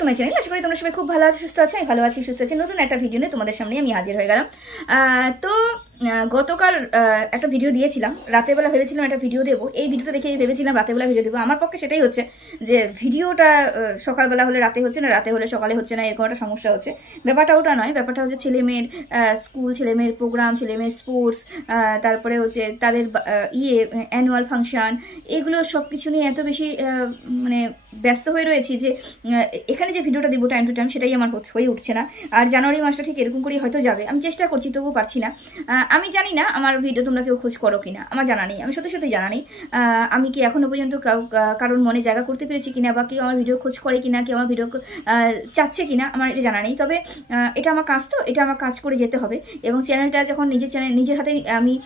To my channel আশা করি তোমরা সবাই খুব ভালো আছো, সুস্থ আছো, আমি ভালো আছি, সুস্থ আছি। নতুন একটা ভিডিও নিয়ে তোমাদের সামনে আমি হাজির হয়ে গেলাম। তো গতকাল একটা ভিডিও দিয়েছিলাম। রাতের বেলা ভেবেছিলাম একটা ভিডিও দেবো। এই ভিডিওটা দেখে ভেবেছিলাম রাতের বেলা ভিডিও দেবো। আমার পক্ষে সেটাই হচ্ছে যে ভিডিওটা সকালবেলা হলে রাতে হচ্ছে না, রাতে হলে সকালে হচ্ছে না, এরকম একটা সমস্যা হচ্ছে। ব্যাপারটা ওটা নয়, ব্যাপারটা হচ্ছে ছেলে মেয়ের স্কুল ছেলে মেয়ের প্রোগ্রাম ছেলেমেয়ের স্পোর্টস তারপরে হচ্ছে তাদের ইয়ে অ্যানুয়াল ফাংশন এগুলো সব কিছু নিয়ে এত বেশি মানে ব্যস্ত হয়ে রয়েছি যে এখানে যে ভিডিওটা দিব টাইম টু টাইম সেটাই আমার হয়ে উঠছে না। আর জানুয়ারি মাসটা ঠিক এরকম করেই হয়তো যাবে। আমি চেষ্টা করছি, তবুও পারছি না। আমি জানি না আমার ভিডিও তোমরা কেউ খোঁজ করো কিনা, আমার জানা নেই, আমি সত্যি সত্যি জানা নেই। আমি কি এখনও পর্যন্ত কাউ- কা- কারোর মনে জায়গা করতে পেরেছি কিনা বা কেউ আমার ভিডিও খোঁজ করে কিনা, কেউ আমার ভিডিও চাচ্ছে কিনা, আমার এটা জানা নেই। তবে এটা আমার কাজ তো, এটা আমার কাজ করে যেতে হবে এবং চ্যানেলটা যখন নিজের চ্যানেল নিজের হাতে আমি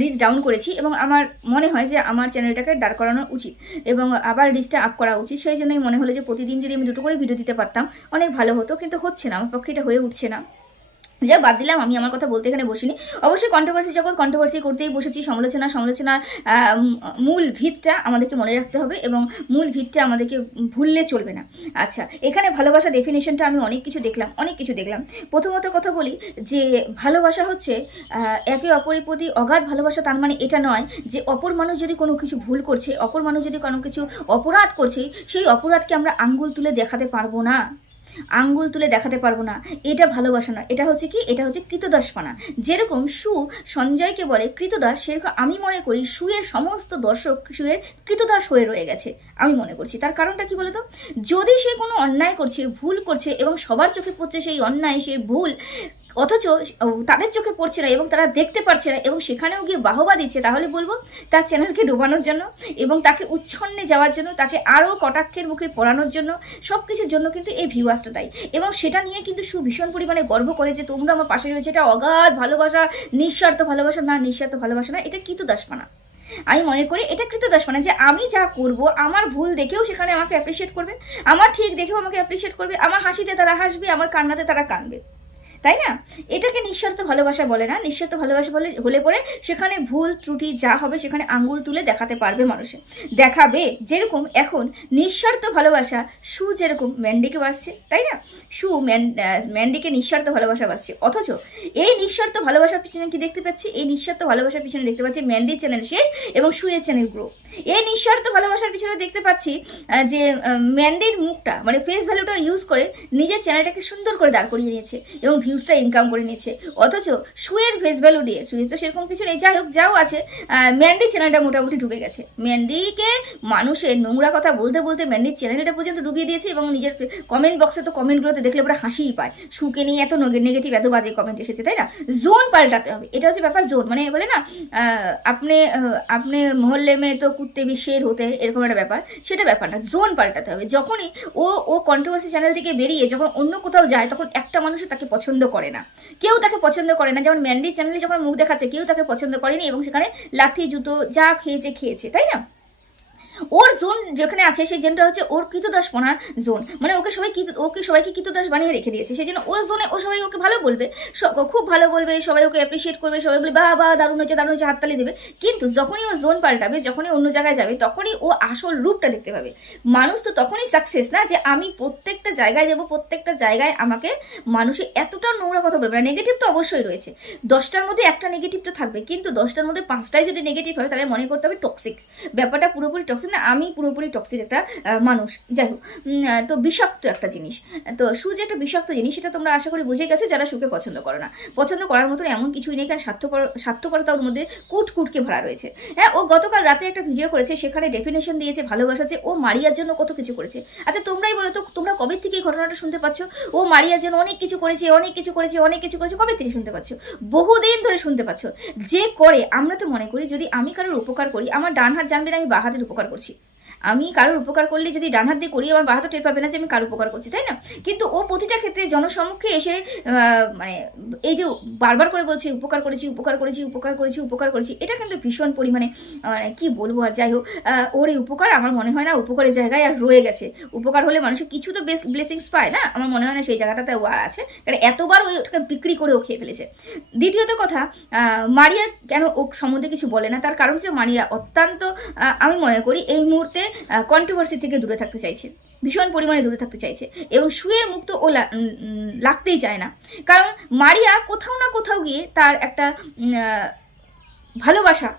রিচ ডাউন করেছি এবং আমার মনে হয় যে আমার চ্যানেলটাকে দাঁড় করানো উচিত এবং আবার রিচটা আপ করা উচিত। সেই জন্যই মনে হলো যে প্রতিদিন যদি আমি দুটো করে ভিডিও দিতে পারতাম, অনেক ভালো হতো, কিন্তু হচ্ছে না, আমার পক্ষে এটা হয়ে উঠছে না। যা বাদ দিলাম, আমি আমার কথা বলতে এখানে বসিনি। অবশ্যই কন্ট্রোভার্সি যখন কন্ট্রোভার্সি করতেই বসেছি। সমালোচনা সমালোচনার মূল ভিতটা আমাদেরকে মনে রাখতে হবে এবং মূল ভিতটা আমাদেরকে ভুললে চলবে না। আচ্ছা এখানে ভালোবাসা ডেফিনেশনটা আমি অনেক কিছু দেখলাম, অনেক কিছু দেখলাম। প্রথমত কথা বলি যে ভালোবাসা হচ্ছে একে অপরের প্রতি অগাধ ভালোবাসা, তার মানে এটা নয় যে অপর মানুষ যদি কোনো কিছু ভুল করছে, অপর মানুষ যদি কোনো কিছু অপরাধ করছে, সেই অপরাধকে আমরা আঙ্গুল তুলে দেখাতে পারব না। আঙ্গুল তুলে দেখাতে পারব না। এটা ভালোবাসা না। এটা হচ্ছে কি? এটা হচ্ছে কৃতদাসপানা। যেরকম সু সঞ্জয়কে বলে, কৃতদাস সেরকম আমি মনে করি সুয়ের সমস্ত দর্শক সুয়ের কৃতদাস হয়ে রয়ে গেছে, আমি মনে করছি। তার কারণটা কি বলতো? যদি সে কোনো অন্যায় করছে, ভুল করছে এবং সবার চোখে পড়ছে সেই অন্যায় সেই ভুল, অথচ তাদের চোখে পড়ছে না এবং তারা দেখতে পারছে না এবং সেখানেও গিয়ে বাহবা দিচ্ছে, তাহলে বলব তার চ্যানেলকে ডোবানোর জন্য এবং তাকে উচ্ছন্নে যাওয়ার জন্য, তাকে আরও কটাক্ষের মুখে পড়ানোর জন্য সব কিছুর জন্য কিন্তু এই ভিউয়ার্সটা দেয় এবং সেটা নিয়ে কিন্তু সু ভীষণ পরিমাণে গর্ব করে যে তোমরা আমার পাশে রয়েছে। এটা অগাধ ভালোবাসা, নিঃস্বার্থ ভালোবাসা না, নিঃস্বার্থ ভালোবাসা না, এটা কিন্তু দাসপানা আমি মনে করি এটা কৃতদাসপানা যে আমি যা করব, আমার ভুল দেখেও সেখানে আমাকে অ্যাপ্রিসিয়েট করবে, আমার ঠিক দেখেও আমাকে অ্যাপ্রিসিয়েট করবে, আমার হাসিতে তারা হাসবে, আমার কান্নাতে তারা কানবে। তাই না? এটাকে নিঃস্বার্থ ভালোবাসা বলে না। নিঃস্বার্থ ভালোবাসা বলে, হলে পরে সেখানে ভুল, ত্রুটি যা হবে সেখানে আঙ্গুল তুলে দেখাতে পারবে মানুষে। দেখাবে যেরকম এখন নিঃস্বার্থ ভালোবাসা, সু যেরকম ম্যান্ডিকে বাসছে তাই না? সু ম্যান ম্যান্ডিকে নিঃস্বার্থ ভালোবাসা বাসছে অথচ এই নিঃস্বার্থ ভালোবাসার পিছনে কি দেখতে পাচ্ছি? এই নিঃস্বার্থ ভালোবাসার পিছনে দেখতে পাচ্ছি ম্যান্ডির চ্যানেল শেষ এবং সুয়ের চ্যানেল গ্রো। এই নিঃস্বার্থ ভালোবাসার পিছনে দেখতে পাচ্ছি যে ম্যান্ডির মুখটা মানে ফেস ভ্যালুটা ইউজ করে নিজের চ্যানেলটাকে সুন্দর করে দাঁড় করিয়ে নিয়েছে এবং ভিউজটা ইনকাম করে নিচ্ছে। অথচ সুয়ের ফেস ভ্যালু দিয়ে শুয়ে তো সেরকম কিছু নেই। যাই হোক যাও আছে ম্যান্ডি চ্যানেলটা মোটামুটি ডুবে গেছে। ম্যান্ডিকে মানুষের নোংরা কথা বলতে বলতে ম্যান্ডির চ্যানেলটা পর্যন্ত ডুবিয়ে দিয়েছে এবং নিজের কমেন্ট বক্সে তো কমেন্টগুলোতে দেখলে ওরা হাসিই পায়। সুকে নিয়ে এত নেগেটিভ এত বাজে কমেন্ট এসেছে, তাই না? জোন পাল্টাতে হবে। এটা হচ্ছে ব্যাপার জোন মানে বলে না আপনি আপনি মহল্লে মেয়ে তো কুত্তে শের হতে, এরকম একটা ব্যাপার। সেটা ব্যাপার না। জোন পাল্টাতে হবে। যখনই ও ও কন্ট্রোভার্সি চ্যানেল থেকে বেরিয়ে যখন অন্য কোথাও যায়, তখন একটা মানুষ তাকে পছন্দ করে না। কেউ তাকে পছন্দ করে না। যেমন ম্যান্ডি চ্যানেলে যখন মুখ দেখাচ্ছে, কেউ তাকে পছন্দ করেনি এবং সেখানে লাথি, জুতো, যা খেয়েছে খেয়েছে, তাই না? ওর জোন যেখানে আছে, সেই জোনটা হচ্ছে ওর কৃতদাসপনার জোন। মানে ওকে সবাই ওকে সবাইকে কৃতদাস বানিয়ে রেখে দিয়েছে। সেই জন্য ওর জোনে ও সবাই ওকে ভালো বলবে খুব ভালো বলবে, সবাই ওকে অ্যাপ্রিসিয়েট করবে, সবাই বলবে বা বা দারুণ হচ্ছে দারুণ হচ্ছে হাততালি দেবে। কিন্তু যখনই ও জোন পাল্টাবে, যখনই অন্য জায়গায় যাবে, তখনই ও আসল রূপটা দেখতে পাবে। মানুষ তো তখনই সাকসেস না? যে আমি প্রত্যেকটা জায়গায় যাব, প্রত্যেকটা জায়গায় আমাকে মানুষে এতটা নোংরা কথা বলবে না নেগেটিভ তো অবশ্যই রয়েছে। দশটার মধ্যে একটা নেগেটিভ তো থাকবে, কিন্তু দশটার মধ্যে পাঁচটাই যদি নেগেটিভ হয়, তাহলে মনে করতে হবে টক্সিক ব্যাপারটা পুরোপুরি টক্সিক না, আমি পুরোপুরি টক্সিক একটা মানুষ। যাই হোক তো বিষাক্ত একটা জিনিস। তো সু যে একটা বিষাক্ত জিনিস, সেটা তোমরা আশা করি বুঝে গেছো, যারা সুকে পছন্দ করো না। পছন্দ করার মতন এমন কিছুই নেই, কারণ স্বার্থপর স্বার্থপরতা ওর মধ্যে কুট কুটকে ভরা রয়েছে। হ্যাঁ ও গতকাল রাতে একটা ভিডিও করেছে, সেখানে ডেফিনেশন দিয়েছে, ভালোবাসা যে ও মারিয়ার জন্য কত কিছু করেছে। আচ্ছা তোমরাই বলো তো, তোমরা কবে থেকে এই ঘটনাটা শুনতে পাচ্ছ? ও মারিয়ার জন্য অনেক কিছু করেছে, অনেক কিছু করেছে, অনেক কিছু করেছে, কবে থেকে শুনতে পাচ্ছ? বহুদিন ধরে শুনতে পাচ্ছ। যে করে, আমরা তো মনে করি, যদি আমি কারোর উপকার করি, আমার ডান হাত জানবে না আমি বাঁ হাতের উপকার করছি আমি কারোর উপকার করলে যদি ডান হাত দিয়ে করি, আমার বাঁ হাতও টের পাবে না যে আমি কারোর উপকার করছি, তাই না? কিন্তু ও প্রতিটা ক্ষেত্রে জনসম্মুখে এসে মানে এই যে বারবার করে বলছে, উপকার করেছি উপকার করেছি উপকার করেছি উপকার করেছি, এটা কিন্তু ভীষণ পরিমাণে মানে কি বলব আর যাই হোক ওর এই উপকার আমার মনে হয় না উপকারের জায়গায় আর রয়ে গেছে। উপকার হলে মানুষের কিছু তো বেশ ব্লেসিংস পায়, না? আমার মনে হয় না সেই জায়গাটাতে ও আর আছে। কারণ এতবার ওই ওটাকে বিক্রি করে ও খেয়ে ফেলেছে। দ্বিতীয়ত কথা মারিয়া কেন ও সম্বন্ধে কিছু বলে না? তার কারণ হচ্ছে মারিয়া অত্যন্ত আমি মনে করি এই মুহূর্তে কন্ট্রোভার্সি থেকে দূরে থাকতে চাইছে, ভীষণ পরিমাণে দূরে থাকতে চাইছে এবং সুয়ের মুক্ত ও লাগতেই চায় না। কারণ মারিয়া কোথাও না কোথাও গিয়ে তার একটা ভালোবাসা,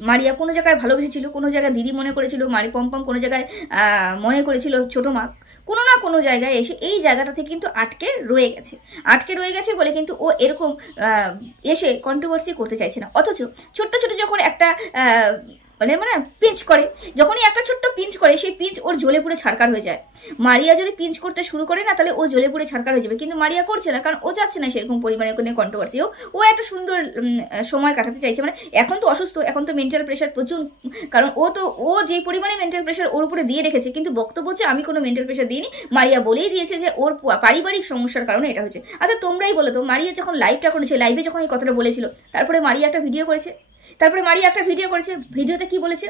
মারিয়া কোনো জায়গায় ভালোবেসেছিল, কোনো জায়গায় দিদি মনে করেছিল, মারি পম্পম কোনো জায়গায় মনে করেছিল ছোটো মা, কোনো না কোনো জায়গায় এসে এই জায়গাটাতে কিন্তু আটকে রয়ে গেছে। আটকে রয়ে গেছে বলে কিন্তু ও এরকম এসে কন্ট্রোভার্সি করতে চাইছে না। অথচ ছোট্ট ছোট যখন একটা মানে মানে পিঞ্চ করে। যখনই একটা ছোট্ট পিঞ্চ করে, সেই পিঞ্চ ওর জ্বলে পুড়ে ছাড়কার হয়ে যায়। মারিয়া যদি পিঞ্চ করতে শুরু করে না, তাহলে ও জ্বলে পুড়ে ছাড়কার হয়ে যাবে। কিন্তু মারিয়া করছে না, কারণ ও যাচ্ছে না সেরকম পরিমাণে কোনো কন্ট্রোভার্সি ও ও একটা সুন্দর সময় কাটাতে চাইছে। মানে এখন তো অসুস্থ, এখন তো মেন্টাল প্রেশার প্রচুর। কারণ ও তো, ও যে পরিমাণে মেন্টাল প্রেশার ওর উপরে দিয়ে রেখেছে, কিন্তু বক্তব্য হচ্ছে, আমি কোনো মেন্টাল প্রেশার দিইনি। মারিয়া বলেই দিয়েছে যে, ওর পারিবারিক সমস্যার কারণে এটা হচ্ছে আচ্ছা তোমরাই বলো তো, মারিয়া যখন লাইভটা করেছে লাইভে যখন এই কথাটা বলেছিল, তারপরে মারিয়া একটা ভিডিও করেছে? তারপরে মারিয়া একটা ভিডিও করেছে। ভিডিওতে কি বলেছে?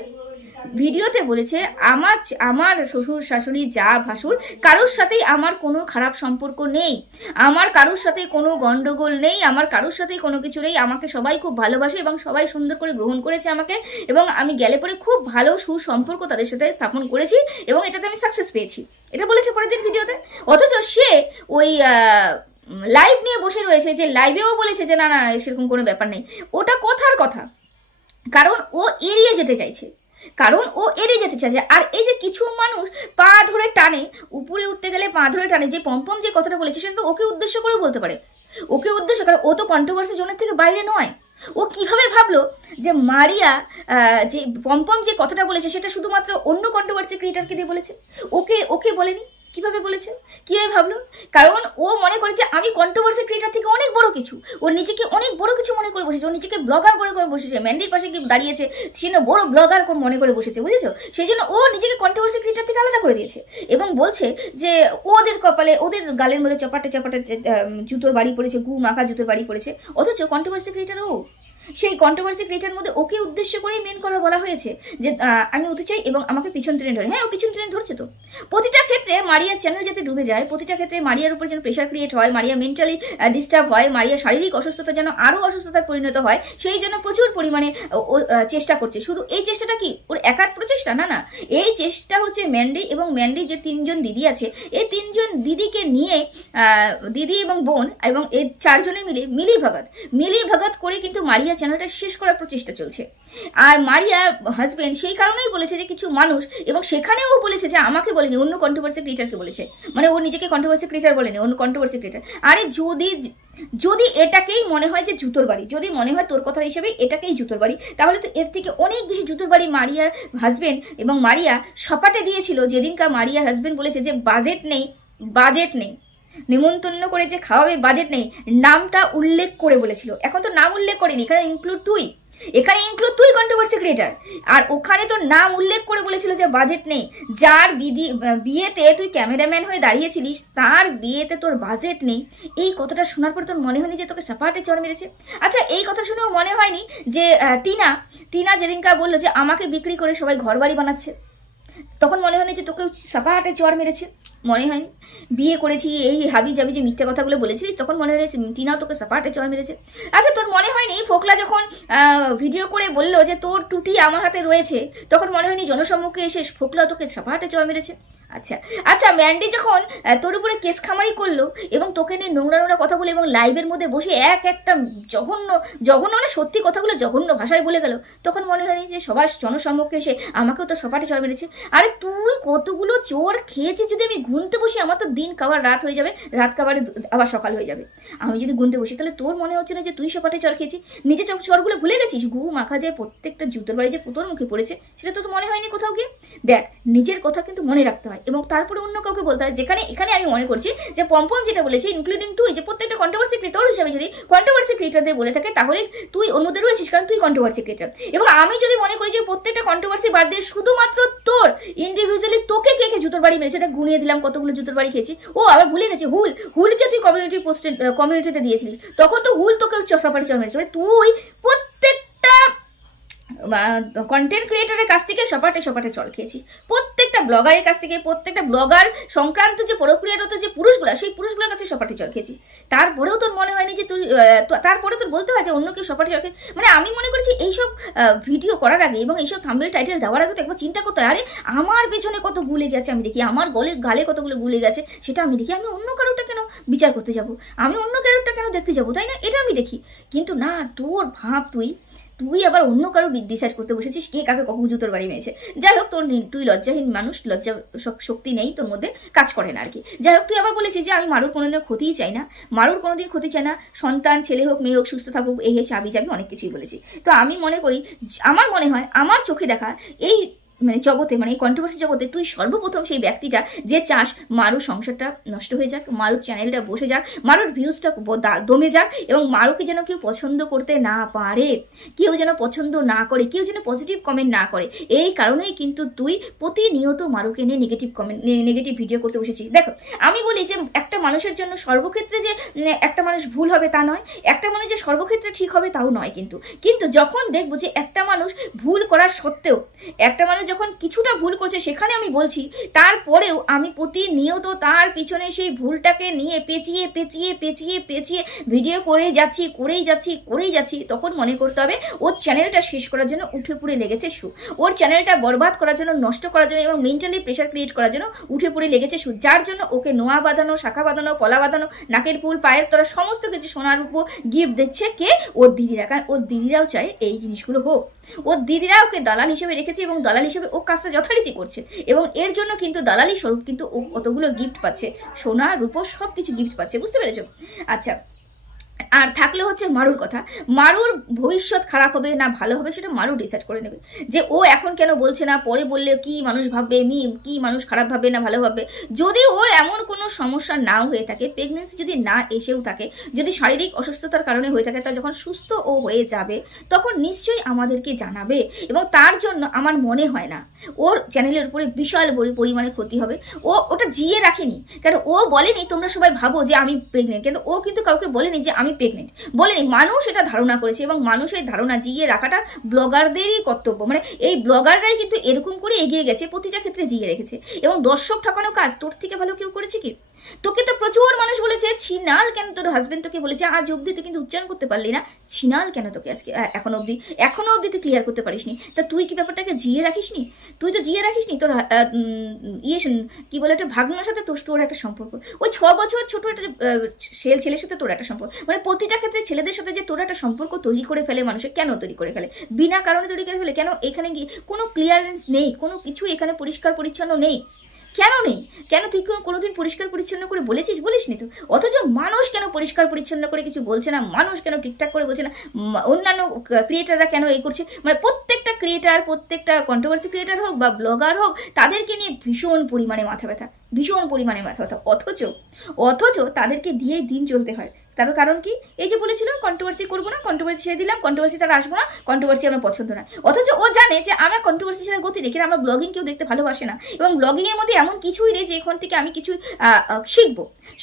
ভিডিওতে বলেছে, আমার আমার শ্বশুর শাশুড়ি যা ভাসুর, কারোর সাথেই আমার কোনো খারাপ সম্পর্ক নেই। আমার কারোর সাথে কোনো গন্ডগোল নেই। আমার কারোর সাথেই কোনো কিছু নেই। আমাকে সবাই খুব ভালোবাসে এবং সবাই সুন্দর করে গ্রহণ করেছে আমাকে এবং আমি গেলে পরে খুব ভালো সুসম্পর্ক তাদের সাথে স্থাপন করেছি এবং এটাতে আমি সাকসেস পেয়েছি। এটা বলেছে পরের দিন ভিডিওতে। অথচ সে ওই লাইভ নিয়ে বসে রয়েছে যে লাইভেও বলেছে যে, না না সেরকম কোনো ব্যাপার নেই। ওটা কথার কথা। কারণ ও এড়িয়ে যেতে চাইছে। কারণ ও এড়িয়ে যেতে চাইছে। আর এই যে কিছু মানুষ পা ধরে টানে, উপরে উঠতে গেলে পা ধরে টানে, যে পম্পম যে কথাটা বলেছে, সেটা তো ওকে উদ্দেশ্য করেও বলতে পারে। ওকে উদ্দেশ্য কারণ ও তো কন্ট্রোভার্সি জোনের থেকে বাইরে নয়। ও কীভাবে ভাবলো যে মারিয়া যে পম্পম যে কথাটা বলেছে, সেটা শুধুমাত্র অন্য কন্ট্রোভার্সি ক্রিয়েটারকে দিয়ে বলেছে? ওকে ওকে বলেনি? কীভাবে বলেছে কীভাবে ভাবলো? কারণ ও মনে করেছে, আমি কন্ট্রোভার্সি ক্রিয়েটার থেকে অনেক বড় কিছু। ও নিজেকে অনেক বড় কিছু মনে করে বসেছে। ও নিজেকে ব্লগার মনে করে বসেছে। ম্যান্ডির পাশে গিয়ে দাঁড়িয়েছে। সে বড় ব্লগার মনে করে বসেছে, বুঝেছ? সেই জন্য ও নিজেকে কন্ট্রোভার্সি ক্রিয়েটার থেকে আলাদা করে দিয়েছে। এবং বলছে যে, ওদের কপালে, ওদের গালের মধ্যে চপাটে চপাটে জুতোর বাড়ি পড়েছে, গু মাখা জুতোর বাড়ি পড়েছে। অথচ কন্ট্রোভার্সি ক্রিয়েটার ও। সেই কন্ট্রোভার্সি ক্রিয়েটার মধ্যে ওকে উদ্দেশ্য করেই মেন কথা বলা হয়েছে যে আমি উঠতে চাই এবং আমাকে পিছন ট্রেন ধরে। হ্যাঁ ও পিছন ট্রেন ধরছে তো। প্রতিটা ক্ষেত্রে মারিয়ার চ্যানেল যাতে ডুবে যায়, প্রতিটা ক্ষেত্রে মারিয়ার উপর যেন প্রেশার ক্রিয়েট হয়, মারিয়া মেন্টালি ডিস্টার্ব হয়, মারিয়া শারীরিক অসুস্থতা যেন আরও অসুস্থতায় পরিণত হয়, সেই জন্য প্রচুর পরিমাণে, ও- চেষ্টা করছে। শুধু এই চেষ্টাটা কি? ওর একার প্রচেষ্টা? না না। এই চেষ্টা হচ্ছে ম্যান্ডি এবং ম্যান্ডি যে তিনজন দিদি আছে, এই তিনজন দিদিকে নিয়ে দিদি এবং বোন এবং এই চারজনে মিলে মিলি ভগত মিলি ভগত করে কিন্তু মারিয়া চ্যানেলটা শেষ করার প্রচেষ্টা চলছে। আর মারিয়ার হাজবেন্ড সেই কারণেই বলেছে যে কিছু মানুষ, এবং সেখানেও বলেছে যে আমাকে বলেনি, অন্য কন্ট্রোভার্সি ক্রিয়েটারকে বলেছে। মানে ও নিজেকে কন্ট্রোভার্সি ক্রিয়েটার বলেনি, অন্য কন্ট্রোভার্সি ক্রিয়েটার আরে যদি যদি এটাকেই মনে হয় যে জুতোর বাড়ি, যদি মনে হয় তোর কথা হিসেবে এটাকেই জুতোর বাড়ি, তাহলে তো এর থেকে অনেক বেশি জুতোর বাড়ি মারিয়ার হাজবেন্ড এবং মারিয়া সপাটে দিয়েছিল। যেদিনকার মারিয়ার হাজবেন্ড বলেছে যে বাজেট নেই বাজেট নেই। নিমন্ত্রণ করে যে খাওয়াবে বাজেট নেই, নামটা উল্লেখ করে বলেছিল। এখন তো নাম উল্লেখ করেনি, এখানে ইনক্লুড তুই। এখানে ইনক্লুড তুই কন্ট্রোভার্সি ক্রিয়েটার আর ওখানে তো নাম উল্লেখ করে বলেছিল যে বাজেট নেই। যার বিধি বিয়েতে তুই ক্যামেরাম্যান হয়ে দাঁড়িয়েছিলিস, তার বিয়েতে তোর বাজেট নেই। এই কথাটা শোনার পর তোর মনে হয়নি যে তোকে সাপাটে চড় মেরেছে? আচ্ছা এই কথা শুনেও মনে হয়নি যে টিনা টিনা যেদিনকা বলল যে আমাকে বিক্রি করে সবাই ঘর বাড়ি বানাচ্ছে। তখন মনে হয়নি যে তোকে সাপাহাটে চর মেরেছে। মনে হয়নি। বিয়ে করেছি, এই হাবি যাবি যে মিথ্যে কথাগুলো বলেছিলিস, তখন মনে হয়েছে টিনাও তোকে সাপাহাটে চর মেরেছে। আচ্ছা তোর মনে হয়নি? ফোকলা যখন ভিডিও করে বলল যে তোর টুটি আমার হাতে রয়েছে, তখন মনে হয়নি জনসম্মুখে এসে ফোকলা তোকে সাপাহাটে চর মেরেছে? আচ্ছা আচ্ছা ম্যান্ডি যখন তোর উপরে কেস খামারি করল এবং তোকে নিয়ে নোংরা নোংরা কথা বলে এবং লাইভের মধ্যে বসে এক একটা জঘন্য জঘন্য মানে সত্যি কথাগুলো জঘন্য ভাষায় বলে গেল, তখন মনে হয়নি যে সবার জনসম্মুখে এসে আমাকেও তো সপাটে চড় মেরেছে। আরে তুই কতগুলো চোর খেয়েছিস যদি আমি গুনতে বসি, আমার তো দিন খাবার রাত হয়ে যাবে, রাত খাবারে আবার সকাল হয়ে যাবে। আমি যদি গুনতে বসি, তাহলে তোর মনে হচ্ছে না যে তুই সপাটে চর খেয়েছিস? নিজে চর চরগুলো ভুলে গেছিস? গু মাখা যে প্রত্যেকটা জুতোর বাড়ি যে পুতোর মুখে পড়েছে, সেটা তো মনে হয়নি কোথাও গিয়ে? দেখ, নিজের কথা কিন্তু মনে রাখতে হয়। এবং তারপরে অন্য কাউকে বলতে হয়। যেখানে এখানে আমি মনে করছি যে পম্পম যেটা বলেছে ইনক্লুডিং তুই, যে প্রত্যেকটা কন্ট্রোভার্সি ক্রিয়েটর হিসাবে যদি কন্ট্রোভার্সি ক্রিয়েটারদের বলে থাকে, তাহলে তুই অন্যদের রয়েছিস, কারণ তুই কন্ট্রোভার্সি ক্রিয়েটার এবং আমি যদি মনে করি যে প্রত্যেকটা কন্ট্রোভার্সি বাদ দিয়ে শুধুমাত্র তোর ইন্ডিভিজুয়ালি তোকে কে কে জুতোর বাড়ি মেরেছে এটা গুনিয়ে দিলাম, কতগুলো জুতোর বাড়ি খেয়েছি। ও আবার ভুলে গেছি, হুল, হুলকে তুই কমিউনিটি পোস্টে কমিউনিটিতে দিয়েছিলিস। তখন তো হুল তোকে চসাপাড়ি চল মেরেছে। মানে তুই প্রত্যেকটা কন্টেন্ট ক্রিয়েটারের কাছ থেকে সপাটে সপাটে চল খেয়েছি। প্রত্যেকটা ব্লগারের কাছ থেকে, প্রত্যেকটা ব্লগার সংক্রান্ত যে প্রক্রিয়ারত যে পুরুষগুলো, সেই পুরুষগুলোর কাছে সপাটি চল খেয়েছি। তারপরেও তোর মনে হয়নি যে তুই তারপরে তোর বলতে হয় যে অন্য কেউ সপাটি খেয়ে মানে আমি মনে করেছি এইসব ভিডিও করার আগে এবং এইসব থাম্বেল টাইটেল দেওয়ার আগে তো একবার চিন্তা করতে হয়, আরে আমার পেছনে কত গুলে গেছে আমি দেখি, আমার গলে, গালে কতগুলো গুলে গেছে, সেটা আমি দেখি, আমি অন্য কারোটা কেন বিচার করতে যাব? আমি অন্য কারোরটা কেন দেখতে যাব? তাই না? এটা আমি দেখি। কিন্তু না, তোর ভাব তুই তুই আবার অন্য কারও ডিসাইড করতে বসেছিস কে কাকে কখন জুতোর বাড়ি মেয়েছে যাই হোক, তোর তুই লজ্জাহীন মানুষ, লজ্জা শক্তি নেই, তোর মধ্যে কাজ করে না আর কি যাই হোক, তুই আবার বলেছিস যে আমি মারুর কোনোদিন ক্ষতিই চাই না। মারুর কোনোদিন ক্ষতি চাই না, সন্তান, ছেলে হোক, মেয়ে হোক, সুস্থ থাকুক এই, চাবি চাবি, অনেক কিছুই বলেছি। তো আমি মনে করি, আমার মনে হয়, আমার চোখে দেখা, এই মানে জগতে মানে এই কন্ট্রোভার্সি জগতে তুই সর্বপ্রথম সেই ব্যক্তিটা যে চাস মারুর সংসারটা নষ্ট হয়ে যাক, মারুর চ্যানেলটা বসে যাক, মারুর ভিউজটা দমে যাক এবং মারুকে যেন কেউ পছন্দ করতে না পারে, কেউ যেন পছন্দ না করে, কেউ যেন পজিটিভ কমেন্ট না করে, এই কারণেই কিন্তু তুই প্রতিনিয়ত মারুকে নিয়ে নেগেটিভ কমেন্ট নেগেটিভ ভিডিও করতে বসেছিস। দেখো, আমি বলি যে একটা মানুষের জন্য সর্বক্ষেত্রে যে একটা মানুষ ভুল হবে তা নয়, একটা মানুষ যে সর্বক্ষেত্রে ঠিক হবে তাও নয় কিন্তু কিন্তু যখন দেখব যে একটা মানুষ ভুল করার সত্ত্বেও, একটা মানুষ যখন কিছুটা ভুল করছে সেখানে আমি বলছি, তারপরেও আমি প্রতিনিয়ত তার পিছনে সেই ভুলটাকে নিয়ে পেঁচিয়ে পেঁচিয়ে পেঁচিয়ে পেঁচিয়ে ভিডিও করেই যাচ্ছি করেই যাচ্ছি করেই যাচ্ছি। তখন মনে করতে হবে, ওর চ্যানেলটা শেষ করার জন্য উঠে পড়ে লেগেছে সু। ওর চ্যানেলটা বরবাদ করার জন্য, নষ্ট করার জন্য এবং মেন্টালি প্রেশার ক্রিয়েট করার জন্য উঠে পড়ে লেগেছে সু। যার জন্য ওকে নোয়া বাঁধানো, শাখা বাঁধানো, পলা বাঁধানো, নাকের ফুল, পায়ের তলা, সমস্ত কিছু সোনার উপর গিফট দিচ্ছে কে? ওর দিদিরা। কারণ ওর দিদিরাও চায় এই জিনিসগুলো হোক। ওর দিদিরা ওকে দালাল হিসেবে রেখেছে এবং দালাল হিসেবে ও কাজটা যথারীতি করছে। এবং এর জন্য কিন্তু দালালি স্বরূপ কিন্তু ও কতগুলো গিফট পাচ্ছে। সোনা, রূপো সব কিছু গিফট পাচ্ছে। বুঝতে পেরেছ? আচ্ছা আর থাকলে হচ্ছে মারুর কথা। মারুর ভবিষ্যৎ খারাপ হবে না ভালো হবে সেটা মারু ডিসাইড করে নেবে। যে ও এখন কেন বলছে না, পরে বললে কি মানুষ ভাববে, মি, কি মানুষ খারাপ ভাববে না ভালো ভাববে যদি ওর এমন কোনো সমস্যা না হয়ে থাকে প্রেগনেন্সি যদি না এসেও থাকে, যদি শারীরিক অসুস্থতার কারণে হয়ে থাকে, তা যখন সুস্থ ও হয়ে যাবে, তখন নিশ্চয়ই আমাদেরকে জানাবে এবং তার জন্য আমার মনে হয় না, ওর চ্যানেলের উপরে বিশাল পরিমাণে ক্ষতি হবে। ও ওটা জিয়ে রাখেনি। কারণ ও বলেনি তোমরা সবাই ভাবো যে আমি প্রেগনেন্ট কিন্তু ও কিন্তু কাউকে বলেনি যে আমি প্রেগনেন্ট বলেনি মানুষ এটা ধারণা করেছে এবং মানুষের ধারণা জিয়ে রাখাটা ব্লগারদেরই কর্তব্য। মানে এই ব্লগাররাই কিন্তু এরকম করে এগিয়ে গেছে, প্রতিটা ক্ষেত্রে জিয়ে রেখেছে। এবং দর্শক ঠকানো কাজ তোর থেকে ভালো কেউ করেছে কি? তোকে তো প্রচুর মানুষ বলেছে, ছিনাল কেন তোর হাজবেন্ড তোকে বলেছে? আজ অব্দি তুই কিন্তু উচ্চারণ করতে পারলি না। ছিনাল কেন তোকে আজকে? এখনও অবধি এখনও অবধি তুই ক্লিয়ার করতে পারিসনি। তা তুই কি ব্যাপারটাকে জিয়ে রাখিস নি তুই তো জিয়ে রাখিসনি তোর ইয়ে কি বলে একটা ভাগ্নার সাথে তোর তোর একটা সম্পর্ক। ওই ছ বছর ছোট একটা ছেলে ছেলের সাথে তোর একটা সম্পর্ক। মানে প্রতিটা ক্ষেত্রে ছেলেদের সাথে যে তোর একটা সম্পর্ক তৈরি করে ফেলে, মানুষের কেন তৈরি করে ফেলে? বিনা কারণে তৈরি করে ফেলে, কেন এখানে গিয়ে কোনো ক্লিয়ারেন্স নেই, কোনো কিছু এখানে পরিষ্কার পরিচ্ছন্ন নেই? কেন নেই? কেন তুই কোনো- কোনোদিন পরিষ্কার পরিচ্ছন্ন করে বলেছিস? বলিস নি তো। অথচ মানুষ কেন পরিষ্কার পরিচ্ছন্ন করে কিছু বলছে না? মানুষ কেন ঠিকঠাক করে বলছে না? অন্যান্য ক্রিয়েটাররা কেন এই করছে? মানে প্রত্যেকটা ক্রিয়েটার প্রত্যেকটা কন্ট্রোভার্সি ক্রিয়েটার হোক বা ব্লগার হোক, তাদেরকে নিয়ে ভীষণ পরিমাণে মাথা ব্যথা, ভীষণ পরিমাণে মাথা ব্যথা। অথচ অথচ তাদেরকে দিয়েই দিন চলতে হয়। তার কারণ কি? এই যে বলেছিলাম কন্ট্রোভার্সি করব না কন্ট্রোভার্সি ছেড়ে দিলাম কন্ট্রোভার্সি তারা আসব না কন্ট্রোভার্সি আমার পছন্দ না। অথচ ও জানে যে আমার কন্ট্রোভার্সি ছাড়া গতি দেখি আমার ব্লগিং কেউ দেখতে ভালোবাসে না। এবং ব্লগিং এর মধ্যে এমন কিছুই নেই যে এখান থেকে আমি কিছু শিখব।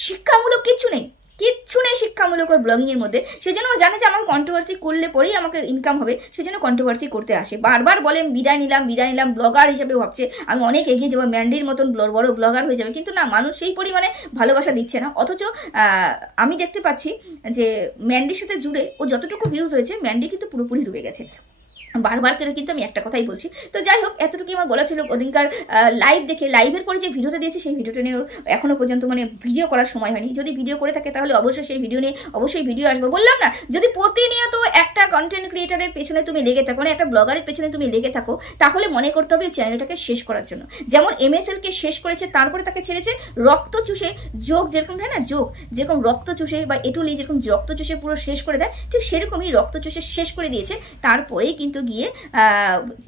শিক্ষামূলক কিছু নেই। কিচ্ছু নেই শিক্ষামূলক ওর ব্লগিংয়ের মধ্যে। সেজন্য জানে যে আমাকে কন্ট্রোভার্সি করলে পরেই আমাকে ইনকাম হবে। সেজন্য কন্ট্রোভার্সি করতে আসে। বারবার বলে বিদায় নিলাম বিদায় নিলাম ব্লগার হিসেবে ভাবছে, আমি অনেক এগিয়ে যাব ম্যান্ডির মতন বড় ব্লগার হয়ে যাবে। কিন্তু না, মানুষ সেই পরিমাণে ভালোবাসা দিচ্ছে না। অথচ আমি দেখতে পাচ্ছি যে ম্যান্ডির সাথে জুড়ে ও যতটুকু ভিউজ হয়েছে ম্যান্ডি কিন্তু পুরোপুরি ডুবে গেছে। বারবার করে কিন্তু আমি একটা কথাই বলছি। তো যাই হোক এতটুকু আমার বলা ছিল। ওদিনকার লাইভ দেখে লাইভের পরে যে ভিডিওটা দিয়েছি, সেই ভিডিওটা নিয়ে এখনও পর্যন্ত মানে ভিডিও করার সময় হয়নি। যদি ভিডিও করে থাকে, তাহলে অবশ্যই সেই ভিডিও নিয়ে অবশ্যই ভিডিও আসবে। বললাম না, যদি প্রতিনিয়ত একটা কন্টেন্ট ক্রিয়েটারের পেছনে তুমি লেগে থাকো মানে একটা ব্লগারের পেছনে তুমি লেগে থাকো, তাহলে মনে করতে হবে চ্যানেলটাকে শেষ করার জন্য। যেমন এম এমএসএলকে শেষ করেছে, তারপরে তাকে ছেড়েছে রক্ত চুষে যোগ যেরকম, হয় না? যোগ, যেরকম রক্ত চুষে বা এটুলি যেরকম রক্ত চুষে পুরো শেষ করে দেয়, ঠিক সেরকমই রক্ত চুষে শেষ করে দিয়েছে। তারপরেই কিন্তু গিয়ে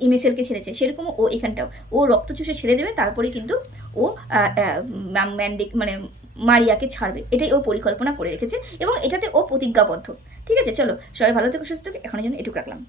ইমেসেলকে ছেড়েছে। সেরকম ও এখানটাও। ও রক্ত চুষে ছেড়ে দেবে, তারপরে কিন্তু ও ম্যান্ডিক মানে মারিয়াকে ছাড়বে। এটাই ও পরিকল্পনা করে রেখেছে এবং এটাতে ও প্রতিজ্ঞাবদ্ধ। ঠিক আছে? চলো, সবাই ভালো থেকে, সুস্থ থাকে। এখনের জন্য এটুকু রাখলাম।